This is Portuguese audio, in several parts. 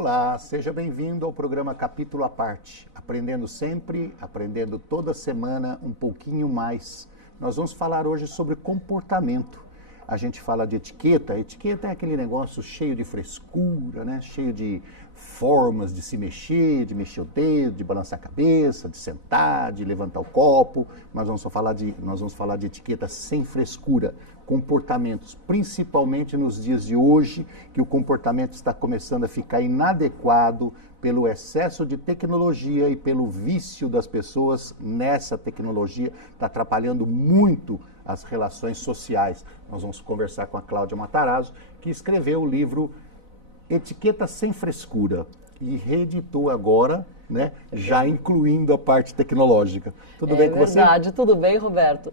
Olá, seja bem-vindo ao programa Capítulo à Parte. Aprendendo sempre, aprendendo toda semana um pouquinho mais. Nós vamos falar hoje sobre comportamento. A gente fala de etiqueta. Etiqueta é aquele negócio cheio de frescura, né? Cheio de formas de se mexer, de mexer o dedo, de balançar a cabeça, de sentar, de levantar o copo. Mas nós vamos falar de etiqueta sem frescura. Comportamentos, principalmente nos dias de hoje, que o comportamento está começando a ficar inadequado pelo excesso de tecnologia e pelo vício das pessoas nessa tecnologia, está atrapalhando muito as relações sociais. Nós vamos conversar com a Cláudia Matarazzo, que escreveu o livro Etiqueta Sem Frescura e reeditou agora, né, já incluindo a parte tecnológica. Tudo bem com você? É verdade, tudo bem, Roberto.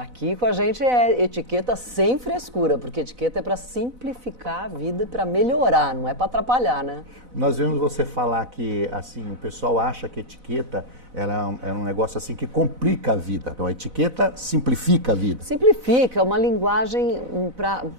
Aqui com a gente é etiqueta sem frescura, porque etiqueta é para simplificar a vida e para melhorar, não é para atrapalhar, né? Nós vimos você falar que, assim, o pessoal acha que etiqueta é um negócio assim que complica a vida. Então, a etiqueta simplifica a vida. Simplifica, é uma linguagem,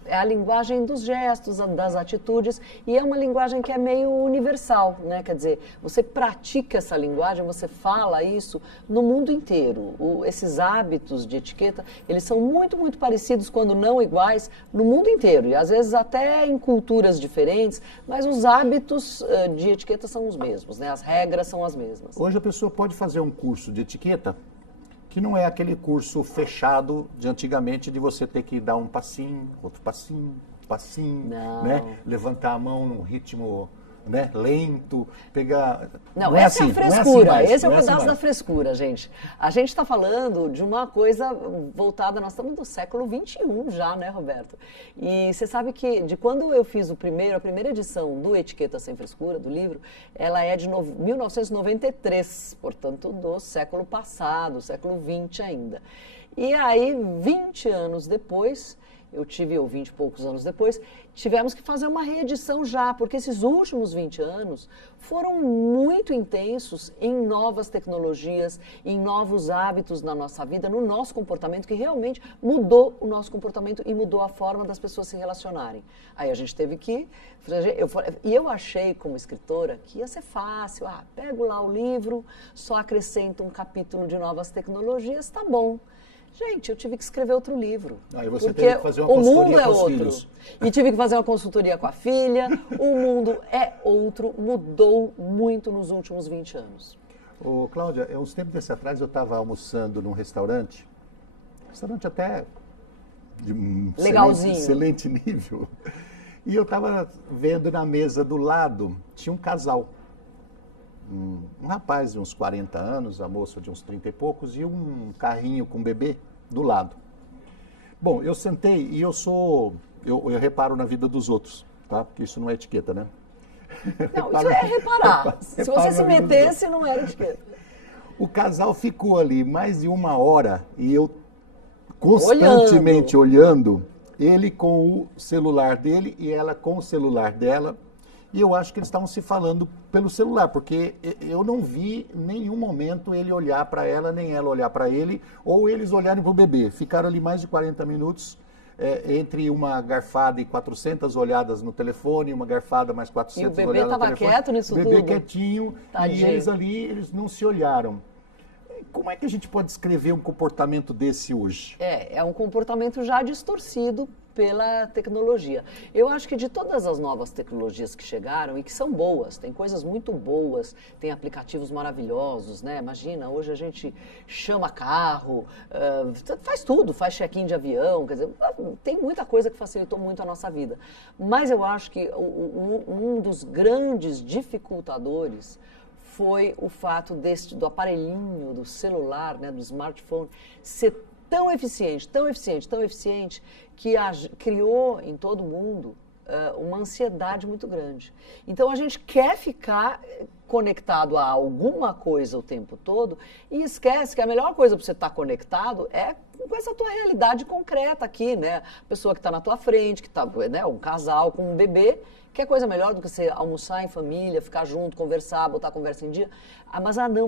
é a linguagem dos gestos, das atitudes, e é uma linguagem que é meio universal, né? Quer dizer, você pratica essa linguagem, você fala isso no mundo inteiro. Esses hábitos de etiqueta, eles são muito, muito parecidos, quando não iguais, no mundo inteiro. E às vezes até em culturas diferentes, mas os hábitos de etiqueta são os mesmos, né? As regras são as mesmas. Hoje a pessoa pode fazer um curso de etiqueta que não é aquele curso fechado de antigamente de você ter que dar um passinho, outro passinho, né? Levantar a mão num ritmo, né, lento, pegar... Não, essa é a frescura, esse é o pedaço pedaço da frescura, gente. A gente está falando de uma coisa voltada, nós estamos no século XXI já, né, Roberto? E você sabe que de quando eu fiz a primeira edição do Etiqueta Sem Frescura, do livro, ela é de 1993, portanto, do século passado, século XX ainda. E aí, 20 anos depois... ou 20 e poucos anos depois, tivemos que fazer uma reedição já, porque esses últimos 20 anos foram muito intensos em novas tecnologias, em novos hábitos na nossa vida, no nosso comportamento, que realmente mudou o nosso comportamento e mudou a forma das pessoas se relacionarem. Aí a gente teve que... eu achei, como escritora, que ia ser fácil. Pego lá o livro, só acrescento um capítulo de novas tecnologias, tá bom. Gente, eu tive que escrever outro livro. Aí você porque teve que fazer uma consultoria o mundo é com os outro. filhos. E tive que fazer uma consultoria com a filha. O mundo é outro, mudou muito nos últimos 20 anos. Ô, Cláudia, uns tempos desse atrás eu estava almoçando num restaurante até de um legalzinho, excelente nível. E eu estava vendo na mesa do lado, tinha um casal. Um rapaz de uns 40 anos, a moça de uns 30 e poucos, e um carrinho com um bebê do lado. Bom, eu sentei e eu reparo na vida dos outros, tá? Porque isso não é etiqueta, né? Não, isso é reparar. Se você se metesse, não era etiqueta. O casal ficou ali mais de uma hora e eu constantemente olhando, ele com o celular dele e ela com o celular dela. E eu acho que eles estavam se falando pelo celular, porque eu não vi em nenhum momento ele olhar para ela, nem ela olhar para ele, ou eles olharem para o bebê. Ficaram ali mais de 40 minutos, entre uma garfada e 400 olhadas no telefone, uma garfada mais 400 olhadas no telefone. E o bebê estava quieto nisso tudo? O bebê quietinho, Tadinho. E eles ali, eles não se olharam. Como é que a gente pode descrever um comportamento desse hoje? É um comportamento já distorcido pela tecnologia. Eu acho que de todas as novas tecnologias que chegaram e que são boas, tem coisas muito boas, tem aplicativos maravilhosos, né? Imagina, hoje a gente chama carro, faz tudo, faz check-in de avião, quer dizer, tem muita coisa que facilitou muito a nossa vida. Mas eu acho que um dos grandes dificultadores foi o fato do aparelhinho, do celular, né, do smartphone, ser tão eficiente, que criou em todo mundo uma ansiedade muito grande. Então a gente quer ficar conectado a alguma coisa o tempo todo e esquece que a melhor coisa para você estar conectado é com essa tua realidade concreta aqui, né? A pessoa que está na tua frente, que está, né, um casal com um bebê, que é coisa melhor do que você almoçar em família, ficar junto, conversar, botar a conversa em dia.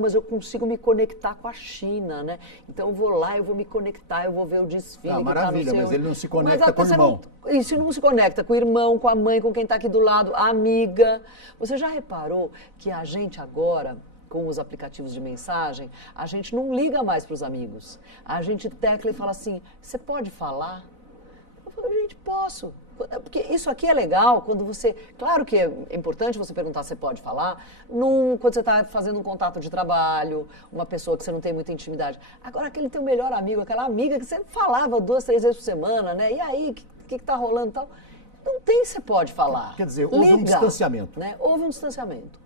Mas eu consigo me conectar com a China, né? Então eu vou lá, eu vou me conectar, eu vou ver o desfile. Maravilha, mas ele não se conecta com o irmão. Isso não se conecta com o irmão, com a mãe, com quem está aqui do lado, a amiga. Você já reparou que a gente agora, com os aplicativos de mensagem, a gente não liga mais para os amigos. A gente tecla e fala assim, você pode falar? Eu falo, gente, posso. Porque isso aqui é legal quando você... Claro que é importante você perguntar se você pode falar, quando você está fazendo um contato de trabalho, uma pessoa que você não tem muita intimidade. Agora, aquele teu melhor amigo, aquela amiga que você falava 2, 3 vezes por semana, né? E aí, o que está rolando e tal? Não tem você pode falar. Quer dizer, houve um distanciamento. Né? Houve um distanciamento.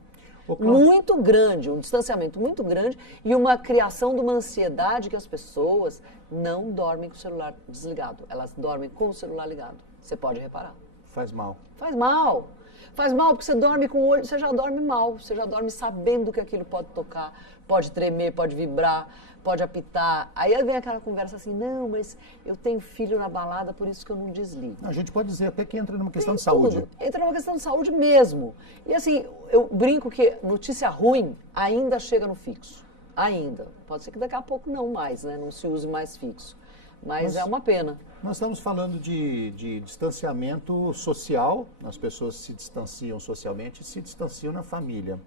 Muito grande, um distanciamento muito grande e uma criação de uma ansiedade que as pessoas não dormem com o celular desligado. Elas dormem com o celular ligado. Você pode reparar. Faz mal. Faz mal. Faz mal porque você dorme com o olho, você já dorme mal, você já dorme sabendo que aquilo pode tocar, pode tremer, pode vibrar, pode apitar. Aí vem aquela conversa assim, não, mas eu tenho filho na balada, por isso que eu não desligo. A gente pode dizer até que entra numa questão de saúde. Entra numa questão de saúde mesmo. E assim, eu brinco que notícia ruim ainda chega no fixo. Ainda. Pode ser que daqui a pouco não mais, né? Não se use mais fixo. Mas é uma pena. Nós estamos falando de distanciamento social, as pessoas se distanciam socialmente e se distanciam na família.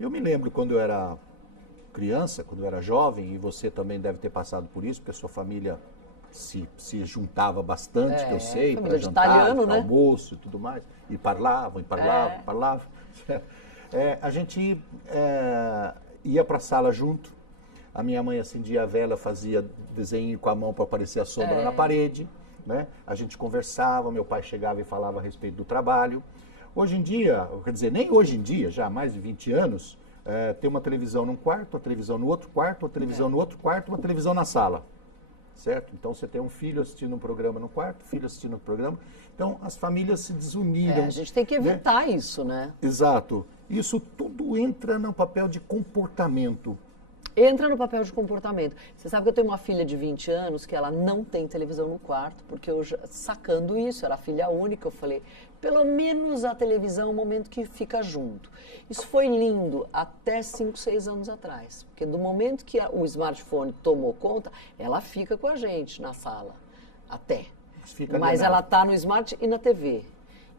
Eu me lembro quando eu era criança, quando eu era jovem, e você também deve ter passado por isso, porque a sua família se juntava bastante, que eu sei, para jantar, para almoço e tudo mais, e parlavam. A gente ia para a sala junto. A minha mãe acendia a vela, fazia desenho com a mão para aparecer a sombra na parede, né? A gente conversava, meu pai chegava e falava a respeito do trabalho. Hoje em dia, quer dizer, nem hoje em dia, já há mais de 20 anos, tem uma televisão num quarto, uma televisão no outro quarto, uma televisão no outro quarto, uma televisão na sala, certo? Então você tem um filho assistindo um programa no quarto, filho assistindo um programa. Então as famílias se desuniram. A gente tem que evitar isso, né? Exato. Isso tudo entra no papel de comportamento. Entra no papel de comportamento. Você sabe que eu tenho uma filha de 20 anos que ela não tem televisão no quarto, porque eu, sacando isso, era filha única, eu falei, pelo menos a televisão é um momento que fica junto. Isso foi lindo até 5, 6 anos atrás, porque do momento que o smartphone tomou conta, ela fica com a gente na sala, até. Mas ela está no smart e na TV.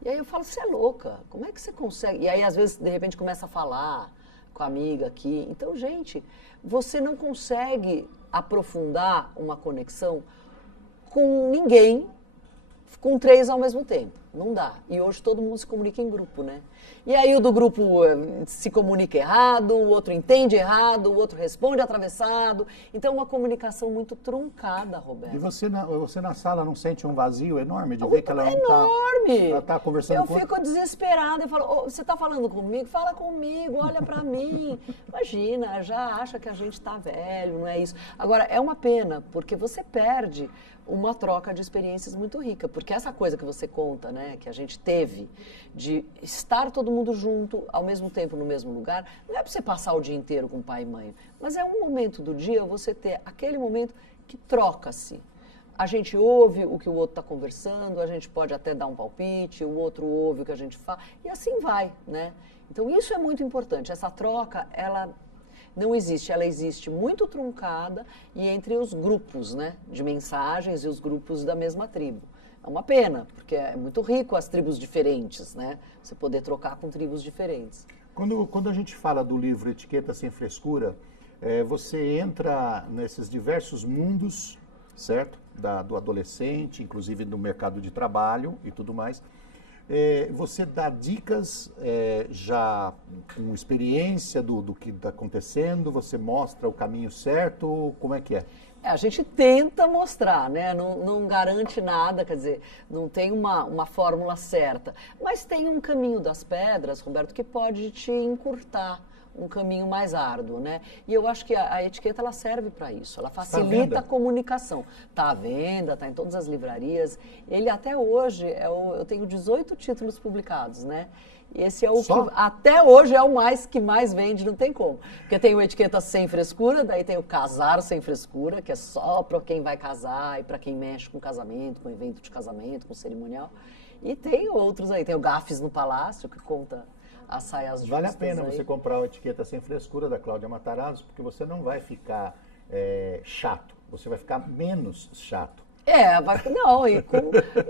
E aí eu falo, você é louca, como é que você consegue? E aí às vezes, de repente, começa a falar com a amiga aqui. Então, gente, você não consegue aprofundar uma conexão com ninguém, com 3 ao mesmo tempo. Não dá. E hoje todo mundo se comunica em grupo, né? E aí o do grupo se comunica errado, o outro entende errado, o outro responde atravessado. Então, uma comunicação muito truncada, Roberto. E você na sala não sente um vazio enorme de ver que ela não está conversando com... Eu fico desesperada, eu falo, você está falando comigo? Fala comigo, olha para mim. Imagina, já acha que a gente está velho, não é isso. Agora, é uma pena, porque você perde uma troca de experiências muito rica, porque essa coisa que você conta, né, que a gente teve, de estar todo mundo junto, ao mesmo tempo, no mesmo lugar, não é para você passar o dia inteiro com pai e mãe, mas é um momento do dia você ter aquele momento que troca-se. A gente ouve o que o outro está conversando, a gente pode até dar um palpite, o outro ouve o que a gente fala, e assim vai, né? Então isso é muito importante, essa troca, ela não existe, ela existe muito truncada e entre os grupos, né, de mensagens e os grupos da mesma tribo. É uma pena, porque é muito rico as tribos diferentes, né, você poder trocar com tribos diferentes. Quando a gente fala do livro Etiqueta Sem Frescura, você entra nesses diversos mundos, certo? Do adolescente, inclusive no mercado de trabalho e tudo mais. Você dá dicas já com experiência do que está acontecendo, você mostra o caminho certo, como é que é? A gente tenta mostrar, né? Não garante nada, quer dizer, não tem uma fórmula certa, mas tem um caminho das pedras, Roberto, que pode te encurtar um caminho mais árduo, né? E eu acho que a etiqueta, ela serve para isso, ela facilita a comunicação. Está à venda, está em todas as livrarias. Ele até hoje, eu tenho 18 títulos publicados, né? Esse é o que até hoje é o que mais vende, não tem como. Porque tem o Etiqueta Sem Frescura, daí tem o Casar Sem Frescura, que é só para quem vai casar e para quem mexe com casamento, com evento de casamento, com cerimonial. E tem outros aí, tem o Gafes no Palácio, que conta as saias justas. Vale a pena aí você comprar o Etiqueta Sem Frescura da Cláudia Matarazzo, porque você não vai ficar chato, você vai ficar menos chato.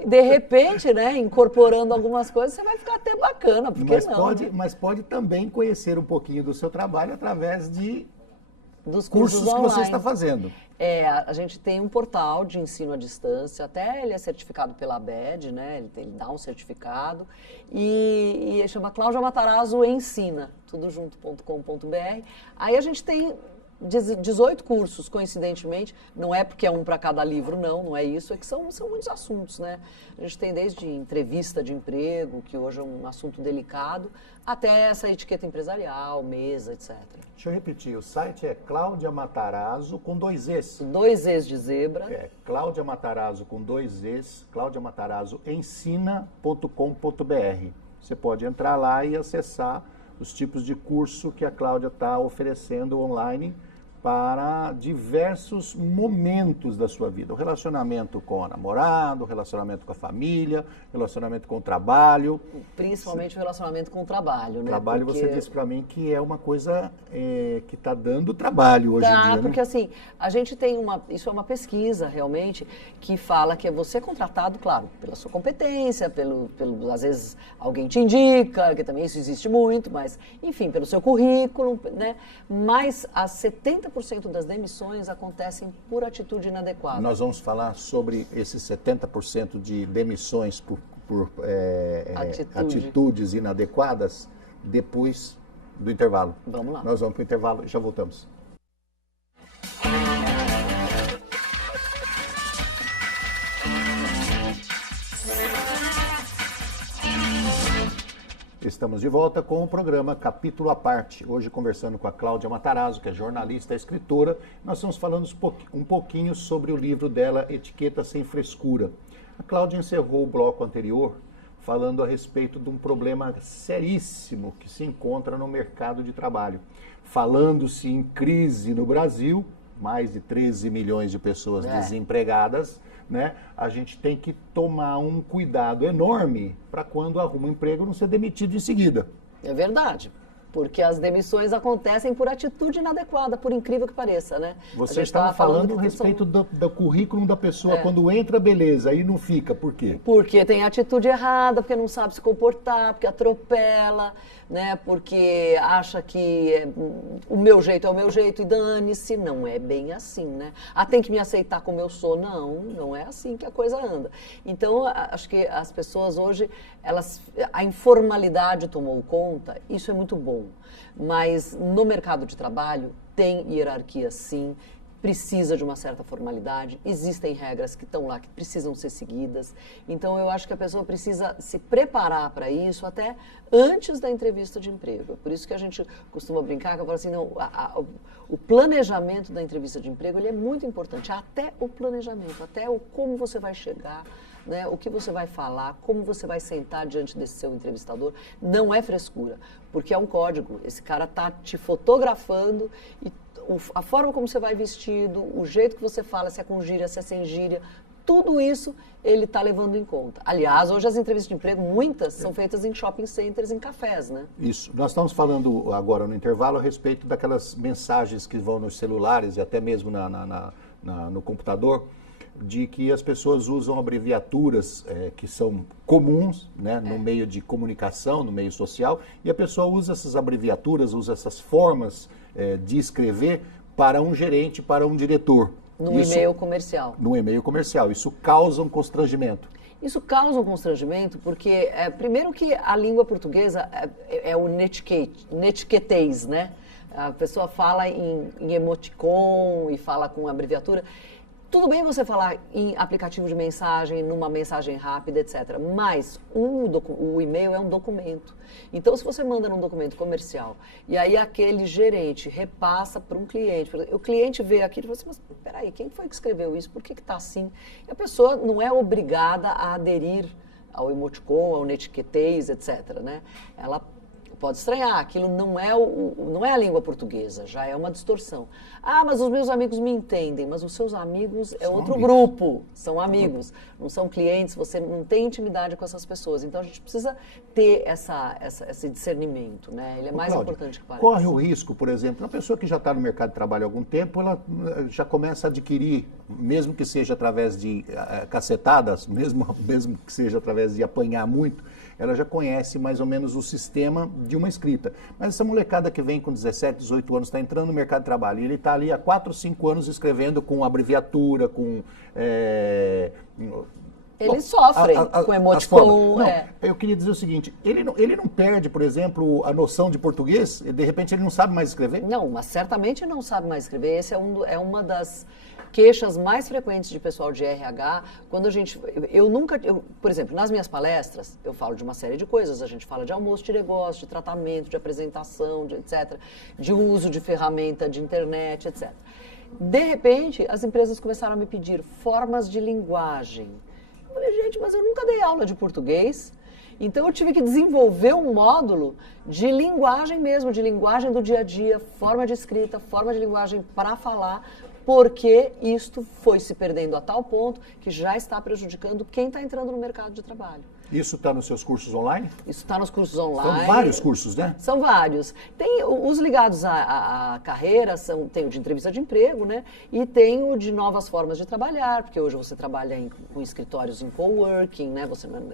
De repente, né, incorporando algumas coisas, você vai ficar até bacana, porque mas pode também conhecer um pouquinho do seu trabalho através dos cursos que você está fazendo. A gente tem um portal de ensino à distância, até ele é certificado pela ABED, né, ele dá um certificado, e chama Cláudia Matarazzo Ensina, tudojunto.com.br. Aí a gente tem 18 cursos, coincidentemente, não é porque é um para cada livro, não é isso, é que são muitos assuntos, né? A gente tem desde entrevista de emprego, que hoje é um assunto delicado, até essa etiqueta empresarial, mesa, etc. Deixa eu repetir, o site é Cláudia Matarazzo com 2 Es. 2 Es de zebra. Cláudia Matarazzo com 2 Es, claudiamatarazzoensina.com.br. Você pode entrar lá e acessar os tipos de curso que a Cláudia está oferecendo online para diversos momentos da sua vida. O relacionamento com o namorado, o relacionamento com a família, relacionamento com o trabalho. Principalmente o relacionamento com o trabalho, né? Trabalho, porque você disse para mim que é uma coisa que está dando trabalho hoje em dia. Porque assim, a gente tem isso é uma pesquisa realmente, que fala que é você contratado, claro, pela sua competência, às vezes alguém te indica, que também isso existe muito, mas enfim, pelo seu currículo, né? Mas as 70% das demissões acontecem por atitude inadequada. Nós vamos falar sobre esses 70% de demissões por atitudes inadequadas depois do intervalo. Vamos lá. Nós vamos para o intervalo e já voltamos. Estamos de volta com o programa Capítulo à Parte. Hoje conversando com a Cláudia Matarazzo, que é jornalista e escritora. Nós estamos falando um pouquinho sobre o livro dela, Etiqueta Sem Frescura. A Cláudia encerrou o bloco anterior falando a respeito de um problema seríssimo que se encontra no mercado de trabalho. Falando-se em crise no Brasil, mais de 13 milhões de pessoas desempregadas, né? A gente tem que tomar um cuidado enorme para quando arruma um emprego não ser demitido em seguida. É verdade, porque as demissões acontecem por atitude inadequada, por incrível que pareça, né? Você estava falando a respeito do currículo da pessoa, quando entra, beleza, aí não fica, por quê? Porque tem atitude errada, porque não sabe se comportar, porque atropela, né? Porque acha que o meu jeito é o meu jeito e dane-se. Não é bem assim, né? Tem que me aceitar como eu sou. Não é assim que a coisa anda. Então, acho que as pessoas hoje, a informalidade tomou conta, isso é muito bom. Mas no mercado de trabalho tem hierarquia, sim, precisa de uma certa formalidade, existem regras que estão lá que precisam ser seguidas. Então, eu acho que a pessoa precisa se preparar para isso até antes da entrevista de emprego. Por isso que a gente costuma brincar, que eu falo assim, não, o planejamento da entrevista de emprego ele é muito importante, até o planejamento, até o como você vai chegar, né, o que você vai falar, como você vai sentar diante desse seu entrevistador, não é frescura, porque é um código. Esse cara está te fotografando e a forma como você vai vestido, o jeito que você fala, se é com gíria, se é sem gíria, tudo isso ele está levando em conta. Aliás, hoje as entrevistas de emprego, muitas, são feitas em shopping centers, em cafés, né? Isso. Nós estamos falando agora no intervalo a respeito daquelas mensagens que vão nos celulares e até mesmo no computador, de que as pessoas usam abreviaturas que são comuns, né, no meio de comunicação, no meio social, e a pessoa usa essas abreviaturas, usa essas formas de escrever para um gerente, para um diretor. No e-mail comercial. No e-mail comercial. Isso causa um constrangimento. Isso causa um constrangimento porque, primeiro que a língua portuguesa é o netiquetez, né? A pessoa fala em emoticon e fala com abreviatura. Tudo bem você falar em aplicativo de mensagem, numa mensagem rápida, etc. Mas o e-mail é um documento. Então, se você manda num documento comercial e aí aquele gerente repassa para um cliente, o cliente vê aquilo e fala assim, mas peraí, quem foi que escreveu isso? Por que está assim? E a pessoa não é obrigada a aderir ao emoticon, ao netiquetês, etc. Né? Ela pode estranhar, aquilo não é a língua portuguesa, já é uma distorção. Ah, mas os meus amigos me entendem, mas os seus amigos é outro grupo, são amigos, não são clientes, você não tem intimidade com essas pessoas. Então a gente precisa ter esse discernimento, né? Ele é mais Cláudio, importante que parece. corre o risco, por exemplo, uma pessoa que já está no mercado de trabalho há algum tempo, ela já começa a adquirir, mesmo que seja através de cacetadas, mesmo que seja através de apanhar muito, ela já conhece mais ou menos o sistema de uma escrita. Mas essa molecada que vem com 17, 18 anos, está entrando no mercado de trabalho, e ele está ali há 4, 5 anos escrevendo com abreviatura, com... Ele sofre com emoticon. Eu queria dizer o seguinte, ele não perde, por exemplo, a noção de português? De repente ele não sabe mais escrever? Não, mas certamente não sabe mais escrever. Esse é uma das queixas mais frequentes de pessoal de RH, quando a gente... por exemplo, nas minhas palestras, eu falo de uma série de coisas, a gente fala de almoço de negócio, de tratamento, de apresentação, etc., de uso de ferramenta de internet, etc. De repente, as empresas começaram a me pedir formas de linguagem. Eu falei, gente, mas eu nunca dei aula de português, então eu tive que desenvolver um módulo de linguagem mesmo, de linguagem do dia a dia, forma de escrita, forma de linguagem para falar, porque isto foi se perdendo a tal ponto que já está prejudicando quem está entrando no mercado de trabalho. Isso está nos seus cursos online? Isso está nos cursos online. São vários cursos, né? São vários. Tem os ligados à carreira, tem o de entrevista de emprego, né? E tem o de novas formas de trabalhar, porque hoje você trabalha com escritórios em coworking, né?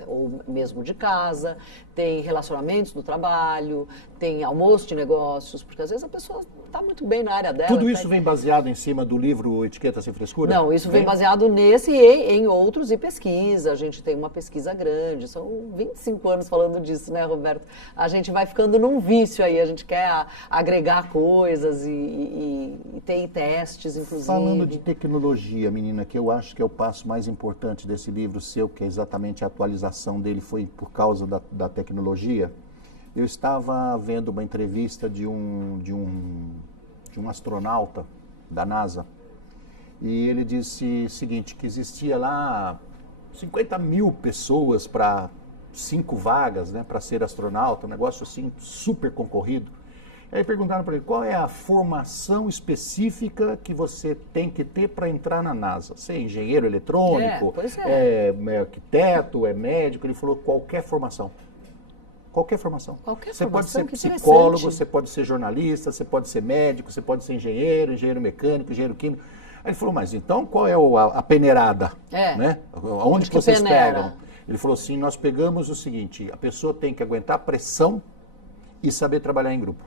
Ou mesmo de casa. Tem relacionamentos no trabalho, tem almoço de negócios, porque às vezes a pessoa está muito bem na área dela. Tudo isso vem baseado em cima do livro Etiqueta Sem Frescura? Não, isso vem baseado nesse e em outros e pesquisa. A gente tem uma pesquisa grande. São 25 anos falando disso, né, Roberto? A gente vai ficando num vício aí, a gente quer agregar coisas e tem testes, inclusive. Falando de tecnologia, menina, que eu acho que é o passo mais importante desse livro seu, que é exatamente a atualização dele, foi por causa da tecnologia. Eu estava vendo uma entrevista de um astronauta da NASA, e ele disse o seguinte, que existia lá 50 mil pessoas para 5 vagas, né, para ser astronauta, um negócio assim super concorrido. Aí perguntaram para ele, qual é a formação específica que você tem que ter para entrar na NASA? Você é engenheiro eletrônico, é arquiteto, é médico? Ele falou, qualquer formação. Qualquer formação. Você pode ser psicólogo, você pode ser jornalista, você pode ser médico, você pode ser engenheiro mecânico, engenheiro químico. Aí ele falou, mas então qual é a peneirada? Né? Onde que vocês pegam? Ele falou assim, nós pegamos o seguinte, a pessoa tem que aguentar pressão e saber trabalhar em grupo.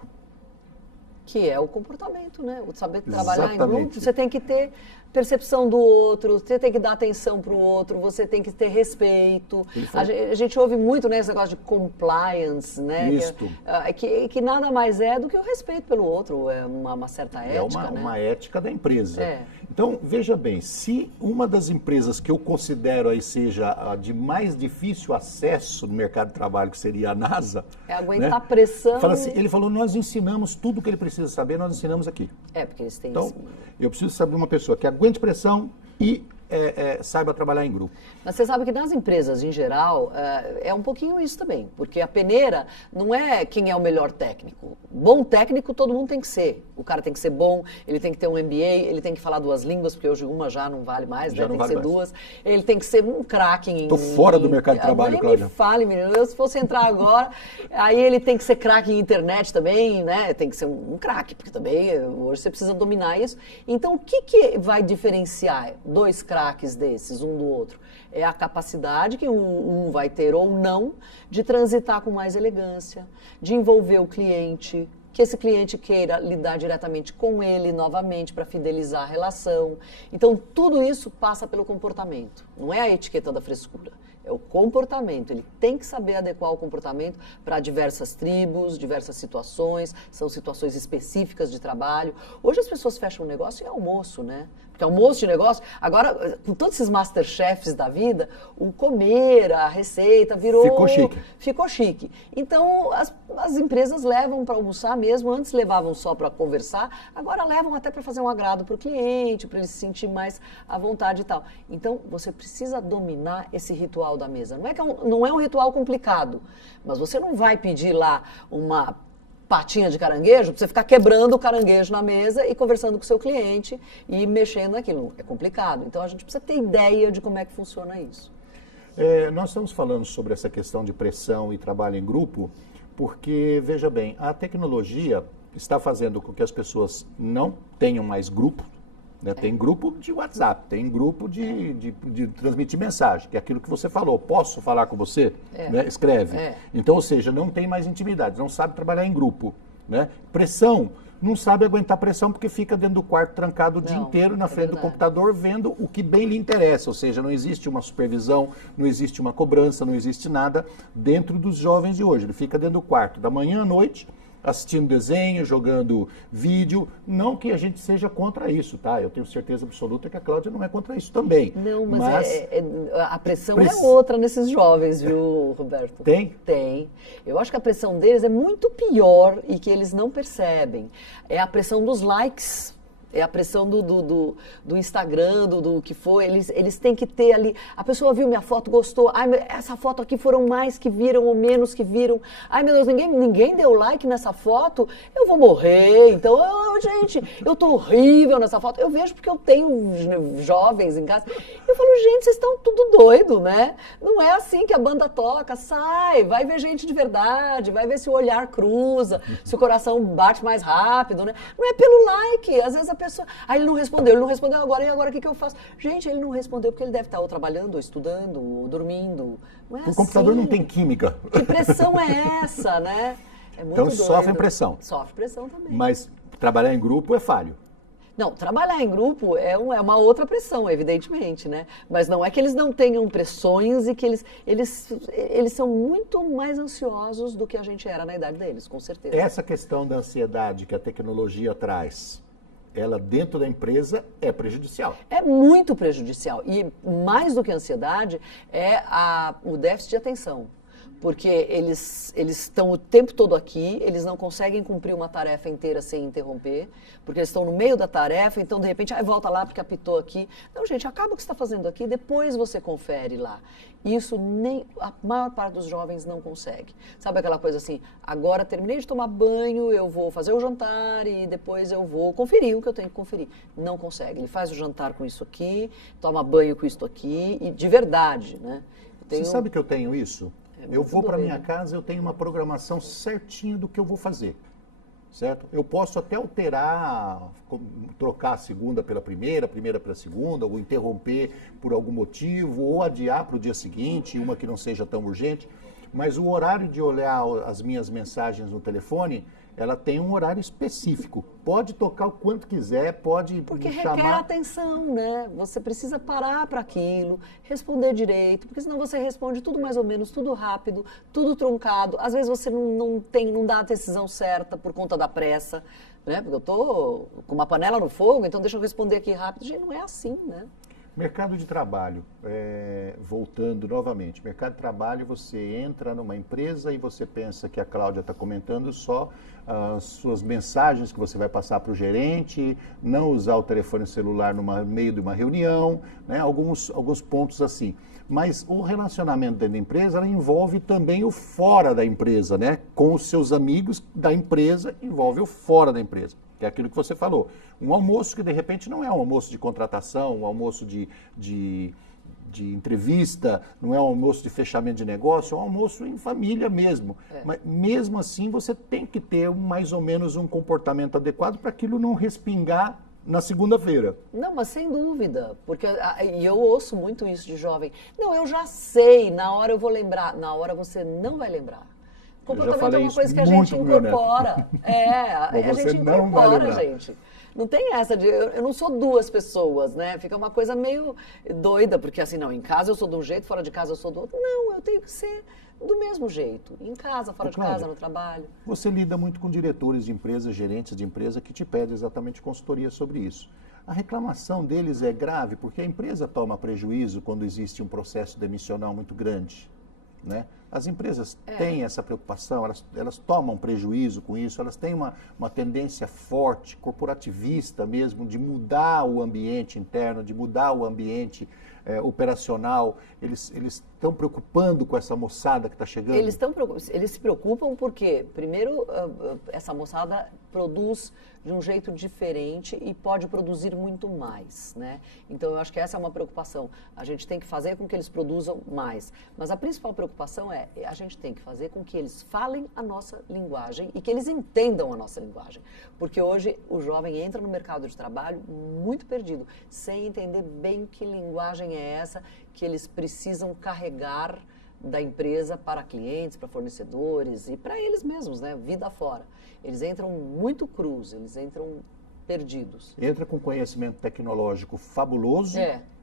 Que é o comportamento, né? O saber trabalhar em grupo, você tem que ter percepção do outro, você tem que dar atenção para o outro, você tem que ter respeito. A gente ouve muito, né, esse negócio de compliance, né? Que nada mais é do que o respeito pelo outro, é uma certa ética. É uma ética da empresa. Então, veja bem, se uma das empresas que eu considero aí seja a de mais difícil acesso no mercado de trabalho, que seria a NASA... É aguentar a pressão... Ele falou, nós ensinamos tudo o que ele precisa saber, nós ensinamos aqui. Porque eles têm então, eu preciso saber uma pessoa que aguente pressão e saiba trabalhar em grupo. Mas você sabe que nas empresas, em geral, é um pouquinho isso também, porque a peneira não é quem é o melhor técnico. Bom técnico todo mundo tem que ser. O cara tem que ser bom, ele tem que ter um MBA, ele tem que falar 2 línguas, porque hoje uma já não vale mais, né? Tem que ser 2. Ele tem que ser um craque em... Estou fora do mercado de trabalho, Cláudia. Nem me fale, menino. Eu, se fosse entrar agora, aí ele tem que ser craque em internet também, né? Tem que ser um craque, porque também hoje você precisa dominar isso. Então, o que vai diferenciar 2 craques desses, um do outro? É a capacidade que um vai ter ou não de transitar com mais elegância, de envolver o cliente, que esse cliente queira lidar diretamente com ele novamente para fidelizar a relação. Então, tudo isso passa pelo comportamento. Não é a etiqueta da frescura. é o comportamento. Ele tem que saber adequar o comportamento para diversas tribos, diversas situações, são situações específicas de trabalho. Hoje as pessoas fecham um negócio em almoço, né? Porque almoço de negócio, agora, com todos esses masterchefs da vida, o comer, a receita virou... Ficou chique. Então, as empresas levam para almoçar mesmo, antes levavam só para conversar, agora levam até para fazer um agrado para o cliente, para ele se sentir mais à vontade e tal. Então, você precisa dominar esse ritual da mesa. Não é um ritual complicado, mas você não vai pedir lá uma patinha de caranguejo, para você ficar quebrando o caranguejo na mesa e conversando com o seu cliente e mexendo naquilo. É complicado. Então, a gente precisa ter ideia de como é que funciona isso. Nós estamos falando sobre essa questão de pressão e trabalho em grupo, porque, veja bem, a tecnologia está fazendo com que as pessoas não tenham mais grupo, né? Tem grupo de WhatsApp, tem grupo de transmitir mensagem, que é aquilo que você falou. Posso falar com você? Né? Escreve. Então, ou seja, não tem mais intimidade, não sabe trabalhar em grupo. Né? Pressão, não sabe aguentar pressão porque fica dentro do quarto trancado o dia inteiro na frente do computador vendo o que bem lhe interessa. Ou seja, não existe uma supervisão, não existe uma cobrança, não existe nada dentro dos jovens de hoje. Ele fica dentro do quarto da manhã à noite, assistindo desenho, jogando vídeo. Não que a gente seja contra isso, tá? Eu tenho certeza absoluta que a Cláudia não é contra isso também. Não, mas a pressão é outra nesses jovens, viu, Roberto? Tem? Tem. Eu acho que a pressão deles é muito pior e que eles não percebem. É a pressão dos likes. É a pressão do Instagram, do que for. Eles têm que ter ali. A pessoa viu minha foto, gostou. Ai, essa foto aqui foram mais que viram ou menos que viram. Ai, meu Deus, ninguém deu like nessa foto. Eu vou morrer. Então, gente, eu tô horrível nessa foto. Eu vejo porque eu tenho jovens em casa. Eu falo, gente, vocês estão tudo doido, né? Não é assim que a banda toca. Sai, vai ver gente de verdade, vai ver se o olhar cruza, se o coração bate mais rápido, né? Não é pelo like. Às vezes a pessoa, ele não respondeu agora, e agora o que eu faço? Gente, ele não respondeu porque ele deve estar ou trabalhando, ou estudando, ou dormindo. Não é assim. O computador não tem química. Que pressão é essa, né? É muito então doido. sofre pressão. Sofre pressão também. Mas trabalhar em grupo é falho. Não, trabalhar em grupo é uma outra pressão, evidentemente, né? Mas não é que eles não tenham pressões e que eles são muito mais ansiosos do que a gente era na idade deles, com certeza. Essa questão da ansiedade que a tecnologia traz, ela dentro da empresa é prejudicial. É muito prejudicial. E mais do que a ansiedade, é o déficit de atenção. Porque eles estão o tempo todo aqui, eles não conseguem cumprir uma tarefa inteira sem interromper, porque eles estão no meio da tarefa, então de repente, volta lá porque apitou aqui. Não, gente, acaba o que você está fazendo aqui, depois você confere lá. Isso nem a maior parte dos jovens não consegue. Sabe aquela coisa assim, agora terminei de tomar banho, eu vou fazer o jantar e depois eu vou conferir o que eu tenho que conferir. Não consegue. Ele faz o jantar com isso aqui, toma banho com isso aqui, e de verdade, né? Você sabe que eu tenho isso? Eu vou para minha casa, eu tenho uma programação certinha do que eu vou fazer, certo? Eu posso até alterar, trocar a segunda pela primeira, a primeira pela segunda, ou interromper por algum motivo, ou adiar para o dia seguinte, uma que não seja tão urgente. Mas o horário de olhar as minhas mensagens no telefone, ela tem um horário específico. Pode tocar o quanto quiser, pode porque me chamar... requer atenção, né? Você precisa parar para aquilo, responder direito, porque senão você responde tudo mais ou menos, tudo rápido, tudo truncado. Às vezes você não dá a decisão certa por conta da pressa, né? Porque eu tô com uma panela no fogo, então deixa eu responder aqui rápido. Gente, não é assim, né? Mercado de trabalho, voltando novamente, mercado de trabalho, você entra numa empresa e você pensa que a Cláudia está comentando só as suas mensagens que você vai passar para o gerente, não usar o telefone celular no meio de uma reunião, né? Alguns pontos assim. Mas o relacionamento dentro da empresa ela envolve também o fora da empresa, né? Com os seus amigos da empresa, envolve o fora da empresa. Que é aquilo que você falou. Um almoço que, de repente, não é um almoço de contratação, um almoço de entrevista, não é um almoço de fechamento de negócio, é um almoço em família mesmo. Mas, mesmo assim, você tem que ter mais ou menos um comportamento adequado para aquilo não respingar na segunda-feira. Não, mas sem dúvida, porque eu ouço muito isso de jovem. Não, eu já sei, na hora eu vou lembrar. Na hora você não vai lembrar. Comportamento é uma coisa que a gente incorpora. A gente incorpora, gente. Não tem essa de, eu não sou duas pessoas, né? Fica uma coisa meio doida, porque assim, não, em casa eu sou de um jeito, fora de casa eu sou do outro. Não, eu tenho que ser do mesmo jeito, em casa, fora de casa, no trabalho. Você lida muito com diretores de empresas, gerentes de empresa que te pedem exatamente consultoria sobre isso. A reclamação deles é grave porque a empresa toma prejuízo quando existe um processo demissional muito grande, né? As empresas têm essa preocupação, elas tomam prejuízo com isso, elas têm uma tendência forte, corporativista mesmo, de mudar o ambiente interno, de mudar o ambiente operacional. Eles estão preocupando com essa moçada que está chegando? Eles se preocupam porque, primeiro, essa moçada produz de um jeito diferente e pode produzir muito mais, né? Então, eu acho que essa é uma preocupação. A gente tem que fazer com que eles produzam mais. Mas a principal preocupação é a gente tem que fazer com que eles falem a nossa linguagem e que eles entendam a nossa linguagem. Porque hoje o jovem entra no mercado de trabalho muito perdido, sem entender bem que linguagem é essa que eles precisam carregar da empresa para clientes, para fornecedores e para eles mesmos, né? Vida fora. Eles entram muito crus, eles entram perdidos. Entra com conhecimento tecnológico fabuloso,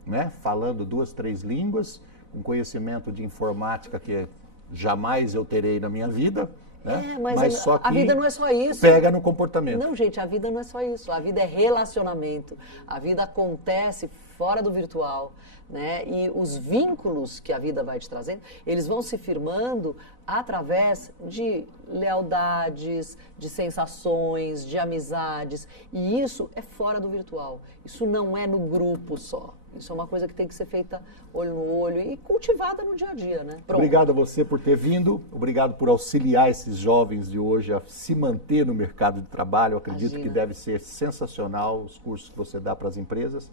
né? Falando 2, 3 línguas, com conhecimento de informática que jamais eu terei na minha vida. Né? Mas só que a vida não é só isso. Pega no comportamento. Não, gente, a vida não é só isso. A vida é relacionamento. A vida acontece fora do virtual, né? E os vínculos que a vida vai te trazendo, eles vão se firmando através de lealdades, de sensações, de amizades. E isso é fora do virtual. Isso não é no grupo só. Isso é uma coisa que tem que ser feita olho no olho e cultivada no dia a dia, né? Pronto. Obrigado a você por ter vindo, obrigado por auxiliar esses jovens de hoje a se manter no mercado de trabalho. Eu acredito que deve ser sensacional os cursos que você dá para as empresas.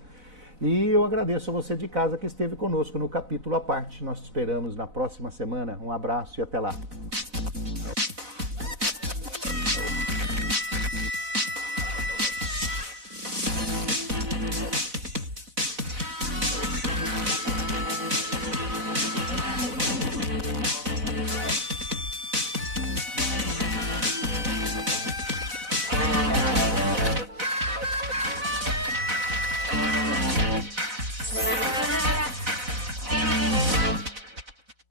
E eu agradeço a você de casa que esteve conosco no capítulo à parte. Nós te esperamos na próxima semana. Um abraço e até lá.